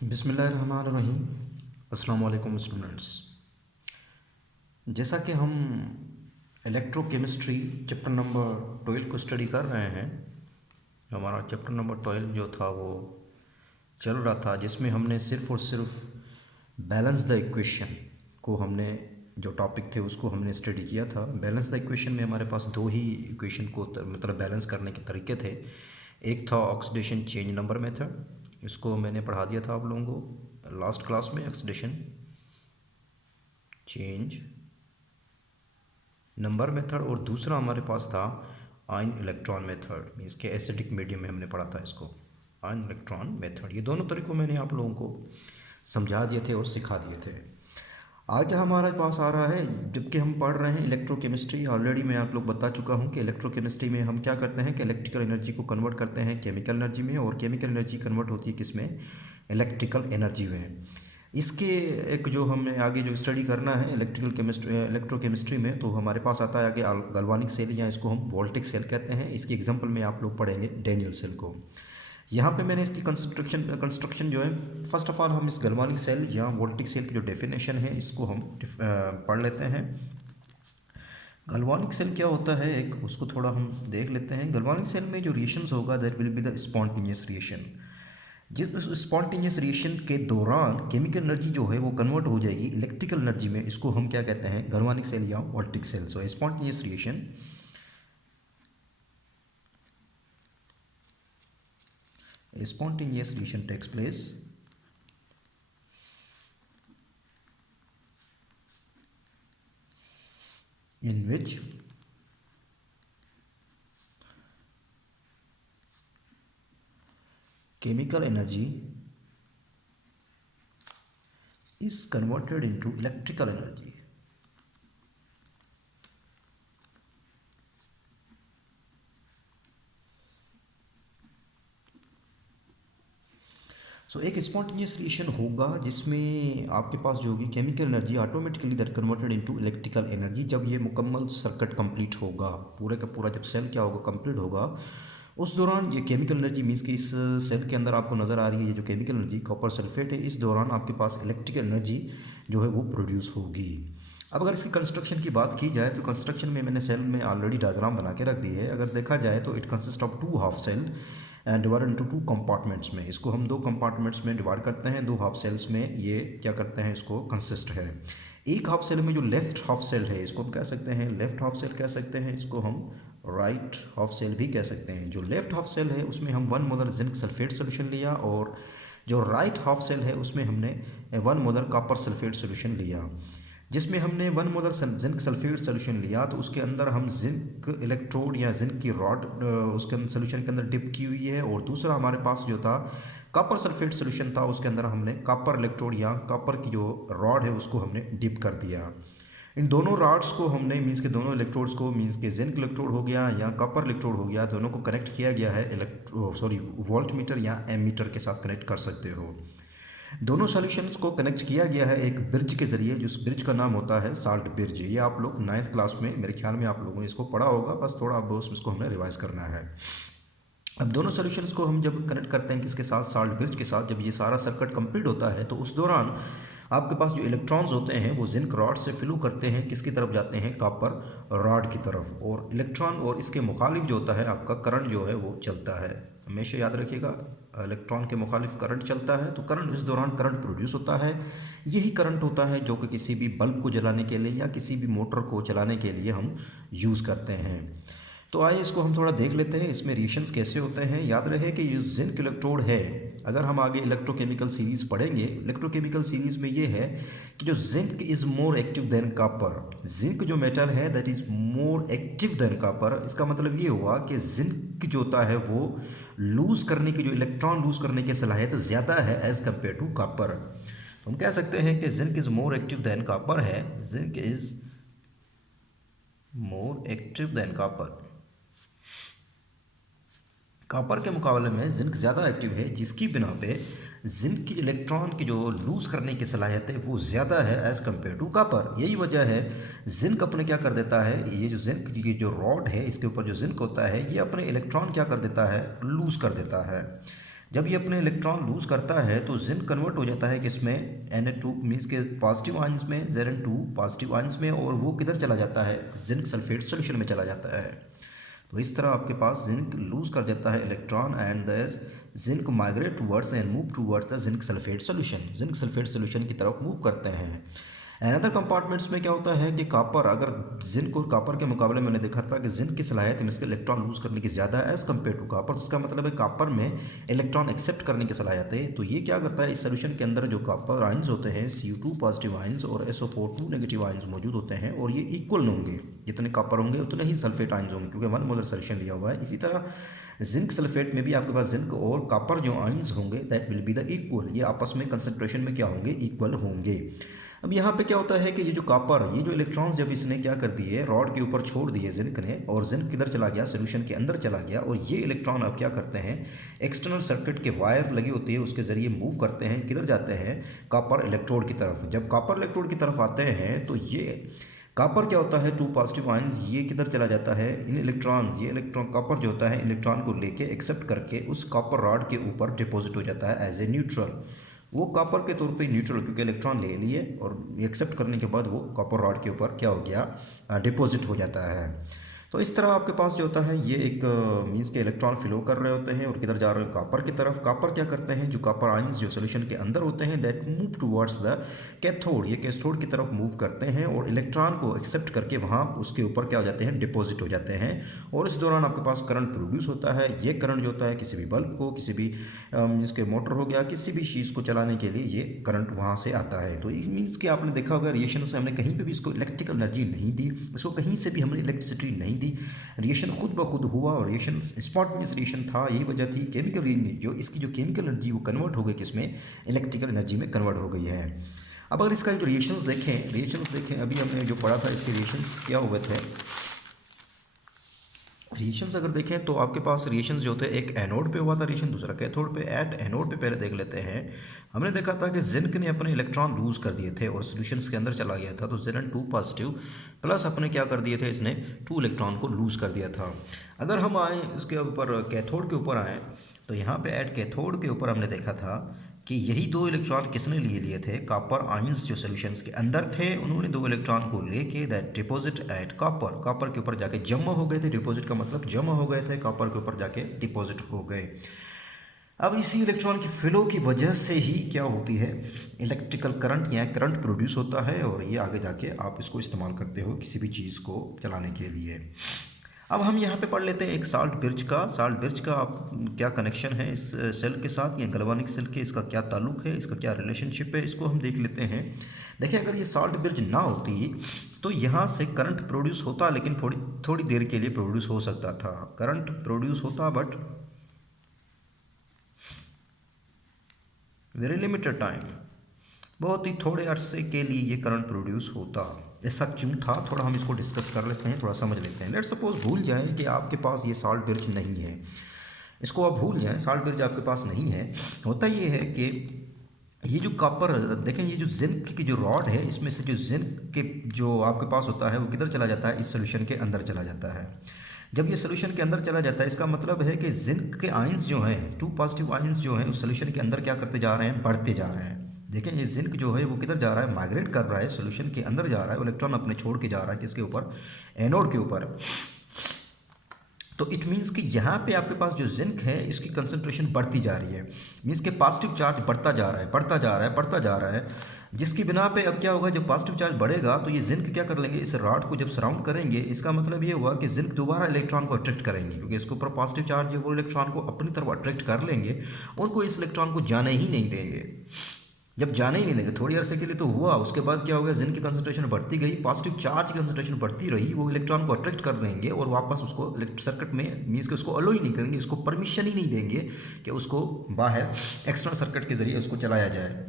बिस्मिल्लाहिर्रहमानिर्रहीम। अस्सलाम वालेकुम स्टूडेंट्स। जैसा कि हम इलेक्ट्रोकेमिस्ट्री चैप्टर नंबर 12 को स्टडी कर रहे हैं। हमारा चैप्टर नंबर 12 जो था वो चल रहा था, जिसमें हमने सिर्फ़ और सिर्फ बैलेंस द इक्वेशन को हमने जो टॉपिक थे उसको हमने स्टडी किया था। बैलेंस द इक्वेशन में हमारे पास दो ही इक्वेशन को मतलब बैलेंस करने के तरीके थे। एक था ऑक्सीडेशन चेंज नंबर मेथड, इसको मैंने पढ़ा दिया था आप लोगों को लास्ट क्लास में, ऑक्सीडेशन चेंज नंबर मेथड। और दूसरा हमारे पास था आयन इलेक्ट्रॉन मेथड, मीन्स के एसिडिक मीडियम में हमने पढ़ा था इसको, आयन इलेक्ट्रॉन मेथड। ये दोनों तरीकों मैंने आप लोगों को समझा दिए थे और सिखा दिए थे। आज हमारे पास आ रहा है, जबकि हम पढ़ रहे हैं इलेक्ट्रोकेमिस्ट्री। ऑलरेडी मैं आप लोग बता चुका हूं कि इलेक्ट्रोकेमिस्ट्री में हम क्या करते हैं कि इलेक्ट्रिकल एनर्जी को कन्वर्ट करते हैं केमिकल एनर्जी में, और केमिकल एनर्जी कन्वर्ट होती है किसमें, इलेक्ट्रिकल एनर्जी में। इसके एक जो हमें आगे जो स्टडी करना है इलेक्ट्रोकेमिस्ट्री में, तो हमारे पास आता है आगे गैल्वानिक सेल, या इसको हम वोल्टिक सेल कहते हैं। इसकी एग्जांपल में आप लोग पढ़ेंगे डैनियल सेल को। यहाँ पे मैंने इसकी कंस्ट्रक्शन जो है, फर्स्ट ऑफ ऑल हम इस गैल्वानिक सेल या वोल्टिक सेल की जो डेफिनेशन है इसको हम पढ़ लेते हैं। गैल्वानिक सेल क्या होता है एक, उसको थोड़ा हम देख लेते हैं। गैल्वानिक सेल में जो रिएक्शंस होगा that will be the spontaneous reaction. जिस उस स्पॉन्टेनियस रिएक्शन के दौरान केमिकल एनर्जी जो है वो कन्वर्ट हो जाएगी इलेक्ट्रिकल एनर्जी में। इसको हम क्या कहते हैं, गैल्वानिक सेल या voltaic cell. So spontaneous reaction, a spontaneous reaction takes place in which chemical energy is converted into electrical energy. सो एक स्पॉन्टेनियस रिएक्शन होगा जिसमें आपके पास जो होगी chemical energy automatically that converted into electrical energy. जब ये मुकम्मल सर्किट कंप्लीट होगा, पूरे का पूरा जब सेल क्या होगा, कंप्लीट होगा, उस दौरान ये केमिकल एनर्जी मीन्स कि इस सेल के अंदर आपको नज़र आ रही है ये जो केमिकल एनर्जी कॉपर सल्फेट है, इस दौरान आपके पास इलेक्ट्रिकल एनर्जी जो है वो प्रोड्यूस होगी। अब अगर इसकी कंस्ट्रक्शन की बात की जाए तो कंस्ट्रक्शन में मैंने सेल में ऑलरेडी डायग्राम बना के रख दी है। अगर देखा जाए तो it consist of two half cell and divide into two compartments में। इसको हम दो कंपार्टमेंट्स में डिवाइड करते हैं, दो हाफ सेल्स में ये क्या करते हैं, इसको कंसिस्ट है। एक हाफ सेल में जो लेफ्ट हाफ सेल है इसको हम कह सकते हैं लेफ्ट हाफ सेल कह सकते हैं, इसको हम राइट हाफ सेल भी कह सकते हैं। जो लेफ्ट हाफ सेल है उसमें हम 1 मोलर जिंक सल्फेट सोल्यूशन लिया, और जो राइट हाफ सेल है उसमें हमने 1 मोलर कॉपर सल्फेट सोल्यूशन लिया। जिसमें हमने 1 मोलर जिंक सल्फेट सोल्यूशन लिया तो उसके अंदर हम जिंक इलेक्ट्रोड या जिंक की रॉड उसके सोल्यूशन के अंदर डिप की हुई है, और दूसरा हमारे पास जो था कॉपर सल्फेट सोल्यूशन था, उसके अंदर हमने कॉपर इलेक्ट्रोड या कॉपर की जो रॉड है उसको हमने डिप कर दिया। इन दोनों रॉड्स को हमने मीन्स के दोनों इलेक्ट्रोड्स को मीन्स के जिंक इलेक्ट्रोड हो गया या कॉपर इलेक्ट्रोड हो गया, दोनों को कनेक्ट किया गया है वोल्ट मीटर या एमीटर के साथ कनेक्ट कर सकते हो। दोनों सॉल्यूशंस को कनेक्ट किया गया है एक ब्रिज के ज़रिए, जिस ब्रिज का नाम होता है साल्ट ब्रिज। ये आप लोग 9th क्लास में मेरे ख्याल में आप लोगों ने इसको पढ़ा होगा, बस थोड़ा अब उसको हमें रिवाइज करना है। अब दोनों सॉल्यूशंस को हम जब कनेक्ट करते हैं किसके साथ, साल्ट ब्रिज के साथ, जब ये सारा सर्किट कंप्लीट होता है तो उस दौरान आपके पास जो इलेक्ट्रॉन्स होते हैं वो जिंक रॉड से फ्लो करते हैं, किसकी तरफ जाते हैं, कॉपर रॉड की तरफ, और इलेक्ट्रॉन और इसके मुखालिफ जो होता है आपका करंट जो है वो चलता है। हमेशा याद रखिएगा, इलेक्ट्रॉन के मुखालिफ करंट चलता है तो करंट, इस दौरान करंट प्रोड्यूस होता है। यही करंट होता है जो कि किसी भी बल्ब को जलाने के लिए या किसी भी मोटर को चलाने के लिए हम यूज़ करते हैं। तो आइए इसको हम थोड़ा देख लेते हैं, इसमें रिएक्शंस कैसे होते हैं। याद रहे कि ये जिंक इलेक्ट्रोड है, अगर हम आगे इलेक्ट्रोकेमिकल सीरीज़ पढ़ेंगे, इलेक्ट्रोकेमिकल सीरीज़ में ये है कि जो zinc is more active than copper. Zinc जो मेटल है that is more active than copper. इसका मतलब ये हुआ कि जिंक जो होता है वो लूज़ करने की, जो इलेक्ट्रॉन लूज़ करने की सलाहियत ज़्यादा है एज़ कम्पेयर टू कॉपर। तो हम कह सकते हैं कि zinc is more active than copper है, zinc is more active than copper. Copper के मुकाबले में जिंक ज़्यादा एक्टिव है, जिसकी बिना पे जिंक की इलेक्ट्रॉन की जो लूज़ करने की सलाहियत है वो ज़्यादा है एज़ कम्पेयर टू कॉपर। यही वजह है जिंक अपने क्या कर देता है, ये जो जिंक की जो रॉड है इसके ऊपर जो जिंक होता है ये अपने इलेक्ट्रॉन क्या कर देता है, लूज़ कर देता है। जब ये अपने इलेक्ट्रॉन लूज करता है तो जिंक कन्वर्ट हो जाता है किसमें, Na2 मीन्स के पॉजिटिव आयंस में, Zn2 पॉजिटिव आयंस में, और वो किधर चला जाता है, जिंक सल्फेट सोल्यूशन में चला जाता है। तो इस तरह आपके पास जिंक लूज कर जाता है electron and the zinc migrate towards and move towards the zinc sulphate solution, zinc sulphate solution की तरफ मूव करते हैं। अनदर कंपार्टमेंट्स में क्या होता है कि कॉपर, अगर जिंक और कॉपर के मुकाबले मैंने देखा था कि जिंक की सलाहियत इसके इलेक्ट्रॉन लूज करने की ज़्यादा है एज़ कम्पेयर टू कॉपर, तो इसका मतलब है कॉपर में इलेक्ट्रॉन एक्सेप्ट करने की सलाहियत है। तो ये क्या करता है, इस सोल्यूशन के अंदर जो कॉपर आयंस होते हैं Cu2 पॉजिटिव आयंस और SO4 नेगेटिव आयंस मौजूद होते हैं, और ये इक्वल होंगे, जितने कॉपर होंगे उतने ही सल्फेट आयंस होंगे, क्योंकि 1 मोलर सोल्यूशन लिया हुआ है। इसी तरह जिंक सल्फेट में भी आपके पास जिंक और कॉपर जो आयंस होंगे that will be the equal, ये आपस में कंसंट्रेशन में क्या होंगे, इक्वल होंगे। अब यहाँ पे क्या होता है कि ये जो कॉपर, ये जो इलेक्ट्रॉन्स जब इसने क्या कर दिए, रॉड के ऊपर छोड़ दिए जिंक ने, और जिंक किधर चला गया, सोल्यूशन के अंदर चला गया, और ये इलेक्ट्रॉन अब क्या करते हैं, एक्सटर्नल सर्किट के वायर लगी होती है उसके ज़रिए मूव करते हैं, किधर जाते हैं, कॉपर इलेक्ट्रोड की तरफ। जब कॉपर इलेक्ट्रोड की तरफ आते हैं तो ये कॉपर क्या होता है, 2 पॉजिटिव आयंस, ये किधर चला जाता है, इन इलेक्ट्रॉन, ये इलेक्ट्रॉन कॉपर जो होता है इलेक्ट्रॉन को लेके एक्सेप्ट करके उस कॉपर रॉड के ऊपर डिपॉजिट हो जाता है एज ए न्यूट्रल। वो कॉपर के तौर पे न्यूट्रल, क्योंकि इलेक्ट्रॉन ले लिए और एक्सेप्ट करने के बाद वो कॉपर रॉड के ऊपर क्या हो गया, डिपॉजिट हो जाता है। तो इस तरह आपके पास जो होता है ये एक मीन्स के इलेक्ट्रॉन फ्लो कर रहे होते हैं और किधर जा रहे हैं, कॉपर की तरफ। कॉपर क्या करते हैं, जो कॉपर आयंस जो सोल्यूशन के अंदर होते हैं that move towards the cathode, ये कैथोड की तरफ मूव करते हैं और इलेक्ट्रॉन को एक्सेप्ट करके वहाँ उसके ऊपर क्या हो जाते हैं, डिपॉजिट हो जाते हैं। और इस दौरान आपके पास करंट प्रोड्यूस होता है। ये करंट जो होता है किसी भी बल्ब को, किसी भी मीन्स के मोटर हो गया, किसी भी चीज़ को चलाने के लिए ये करंट वहाँ से आता है। तो इस मीन्स के आपने देखा होगा रिएक्शन से हमने कहीं पर भी इसको इलेक्ट्रिकल एनर्जी नहीं दी, इसको कहीं से भी हमने इलेक्ट्रिसिटी नहीं दी, रिएक्शन खुद ब खुद हुआ और रिएक्शन स्पॉन्टेनियस रिएक्शन था। यही वजह थी केमिकल जो इसकी जो केमिकल एनर्जी वो कन्वर्ट हो गई किसमें, इलेक्ट्रिकल एनर्जी में कन्वर्ट हो गई है। अब अगर इसका जो रिएक्शंस देखें अभी हमने जो पढ़ा था इसके रिएक्शंस क्या हुए थे, रिएक्शंस अगर देखें तो आपके पास रिएक्शंस जो होते हैं, एक एनोड पे हुआ था रिएक्शन, दूसरा कैथोड पे। एट एनोड पे पहले देख लेते हैं। हमने देखा था कि जिंक ने अपने इलेक्ट्रॉन लूज कर दिए थे और सोल्यूशंस के अंदर चला गया था, तो Zn2 पॉजिटिव प्लस अपने क्या कर दिए थे, इसने 2 इलेक्ट्रॉन को लूज कर दिया था। अगर हम आए इसके ऊपर कैथोड के ऊपर आएँ तो यहाँ पे एट कैथोड के ऊपर हमने देखा था कि यही 2 इलेक्ट्रॉन किसने लिए थे, कॉपर आयंस जो सॉल्यूशंस के अंदर थे, उन्होंने 2 इलेक्ट्रॉन को लेके दैट डिपॉजिट एट कॉपर के ऊपर जाके जमा हो गए थे। डिपॉजिट का मतलब जमा हो गए थे, कॉपर के ऊपर जाके डिपॉजिट हो गए। अब इसी इलेक्ट्रॉन की फ्लो की वजह से ही क्या होती है, इलेक्ट्रिकल करंट या करंट प्रोड्यूस होता है, और ये आगे जाके आप इसको इस्तेमाल करते हो किसी भी चीज़ को चलाने के लिए। अब हम यहाँ पे पढ़ लेते हैं एक साल्ट ब्रिज का। साल्ट ब्रिज का आप क्या कनेक्शन है इस सेल के साथ या गैल्वेनिक सेल के, इसका क्या ताल्लुक है, इसका क्या रिलेशनशिप है, इसको हम देख लेते हैं। देखिए अगर ये साल्ट ब्रिज ना होती तो यहाँ से करंट प्रोड्यूस होता, लेकिन थोड़ी देर के लिए प्रोड्यूस हो सकता था, करंट प्रोड्यूस होता बट वेरी लिमिटेड टाइम, बहुत ही थोड़े अरसे के लिए ये करंट प्रोड्यूस होता। ऐसा क्यों था, थोड़ा हम इसको डिस्कस कर लेते हैं, थोड़ा समझ लेते हैं। लेट सपोज भूल जाएं कि आपके पास ये साल्ट ब्रिज नहीं है, इसको आप भूल जाएं, साल्ट ब्रिज आपके पास नहीं है। होता ये है कि ये जो कॉपर, देखें ये जो जिंक की जो रॉड है, इसमें से जो जिंक के जो आपके पास होता है वो किधर चला जाता है, इस सोल्यूशन के अंदर चला जाता है। जब ये सोल्यूशन के अंदर चला जाता है इसका मतलब है कि जिंक के आयंस जो हैं, 2 पॉजिटिव आयंस जो हैं उस सोल्यूशन के अंदर क्या करते जा रहे हैं, बढ़ते जा रहे हैं। देखें ये जिंक जो है वो किधर जा रहा है, माइग्रेट कर रहा है, सोल्यूशन के अंदर जा रहा है, इलेक्ट्रॉन अपने छोड़ के जा रहा है किसके ऊपर, एनोड के ऊपर। तो इट मीन्स कि यहाँ पे आपके पास जो जिंक है इसकी कंसंट्रेशन बढ़ती जा रही है, मीन्स के पॉजिटिव चार्ज बढ़ता जा रहा है, जिसकी बिना पे अब क्या होगा, जब पॉजिटिव चार्ज बढ़ेगा तो ये जिंक क्या कर लेंगे, इस रॉड को जब सराउंड करेंगे, इसका मतलब ये हुआ कि जिंक दोबारा इलेक्ट्रॉन को अट्रैक्ट करेंगे, क्योंकि इसके ऊपर पॉजिटिव चार्ज है, वो इलेक्ट्रॉन को अपनी तरफ अट्रैक्ट कर लेंगे, उनको इस इलेक्ट्रॉन को जाने ही नहीं देंगे। जब जाने ही नहीं देंगे, थोड़ी अरसे के लिए तो हुआ, उसके बाद क्या होगा, जिंक की कंसंट्रेशन बढ़ती गई, पॉजिटिव चार्ज की कंसंट्रेशन बढ़ती रही, वो इलेक्ट्रॉन को अट्रैक्ट कर लेंगे और वापस उसको सर्किट में, मीन्स के उसको अलो ही नहीं करेंगे, उसको परमिशन ही नहीं देंगे कि उसको बाहर एक्सटर्नल सर्किट के जरिए उसको चलाया जाए।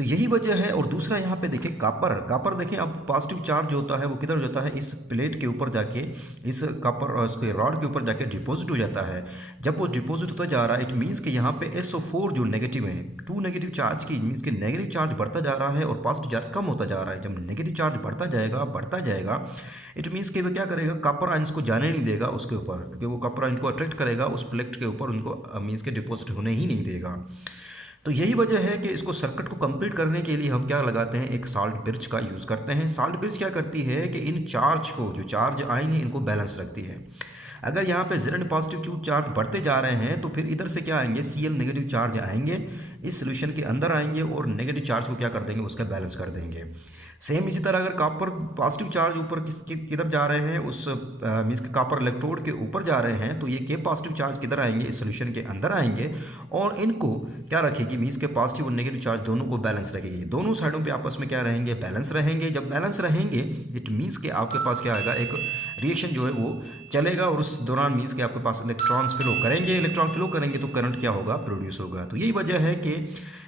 तो यही वजह है। और दूसरा यहाँ पे देखें कापर, कापर देखें आप, पॉजिटिव चार्ज जो होता है वो किधर जाता है, इस प्लेट के ऊपर जाके, इस कापर उसके रॉड के ऊपर जाके डिपॉजिट हो जाता है। जब वो डिपॉजिट होता जा रहा है, इट मीन्स कि यहाँ पे SO4 जो नेगेटिव है, टू नेगेटिव चार्ज की, मीन्स कि नेगेटिव चार्ज बढ़ता जा रहा है और पॉजिटिव चार्ज कम होता जा रहा है। जब नेगेटिव चार्ज बढ़ता जाएगा इट मीन्स कि वो क्या करेगा, कॉपर आयंस को जाने नहीं देगा उसके ऊपर, क्योंकि वो कॉपर आयंस को अट्रैक्ट करेगा उस प्लेट के ऊपर, उनको मीन्स के डिपॉजिट होने ही नहीं देगा। तो यही वजह है कि इसको सर्किट को कंप्लीट करने के लिए हम क्या लगाते हैं, एक साल्ट ब्रिज का यूज़ करते हैं। साल्ट ब्रिज क्या करती है कि इन चार्ज को, जो चार्ज आयन है, इनको बैलेंस रखती है। अगर यहाँ पे Z पॉजिटिव चार्ज बढ़ते जा रहे हैं तो फिर इधर से क्या आएंगे, Cl नेगेटिव चार्ज आएंगे, इस सोल्यूशन के अंदर आएंगे और नेगेटिव चार्ज को क्या कर देंगे, उसका बैलेंस कर देंगे। सेम इसी तरह अगर कॉपर पॉजिटिव चार्ज ऊपर किधर जा रहे हैं, उस मीन्स के कॉपर इलेक्ट्रोड के ऊपर जा रहे हैं, तो ये के पॉजिटिव चार्ज किधर आएंगे, इस सोल्यूशन के अंदर आएंगे और इनको क्या रखेगी, मीन्स के पॉजिटिव और नेगेटिव चार्ज दोनों को बैलेंस रखेगी। दोनों साइडों पे आपस में क्या रहेंगे, बैलेंस रहेंगे। जब बैलेंस रहेंगे इट मीन्स के आपके पास क्या आएगा, एक रिएक्शन जो है वो चलेगा और उस दौरान मीन्स के आपके पास इलेक्ट्रॉन्स फ्लो करेंगे, इलेक्ट्रॉन फ्लो करेंगे तो करंट क्या होगा, प्रोड्यूस होगा। तो यही वजह है कि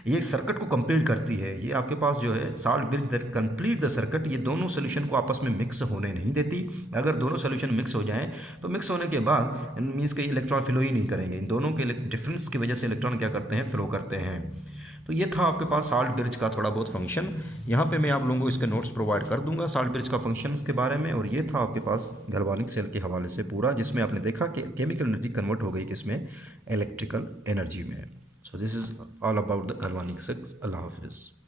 ये सर्किट को कंप्लीट करती है। ये आपके पास जो है salt bridge that complete the circuit, ये दोनों सोल्यूशन को आपस में मिक्स होने नहीं देती। अगर दोनों सोल्यूशन मिक्स हो जाएं तो मिक्स होने के बाद मीन्स के इलेक्ट्रॉन फ्लो ही नहीं करेंगे, इन दोनों के डिफरेंस की वजह से इलेक्ट्रॉन क्या करते हैं, फ्लो करते हैं। तो ये था आपके पास साल्ट ब्रिज का थोड़ा बहुत फंक्शन। यहाँ पे मैं आप लोगों को इसके नोट्स प्रोवाइड कर दूंगा साल्ट ब्रिज का फंक्शंस के बारे में। और ये था आपके पास गैल्वानिक सेल के हवाले से पूरा, जिसमें आपने देखा कि केमिकल एनर्जी कन्वर्ट हो गई किसमें, इलेक्ट्रिकल एनर्जी में। So this is all about the galvanic cells. अल्लाह हाफिज़।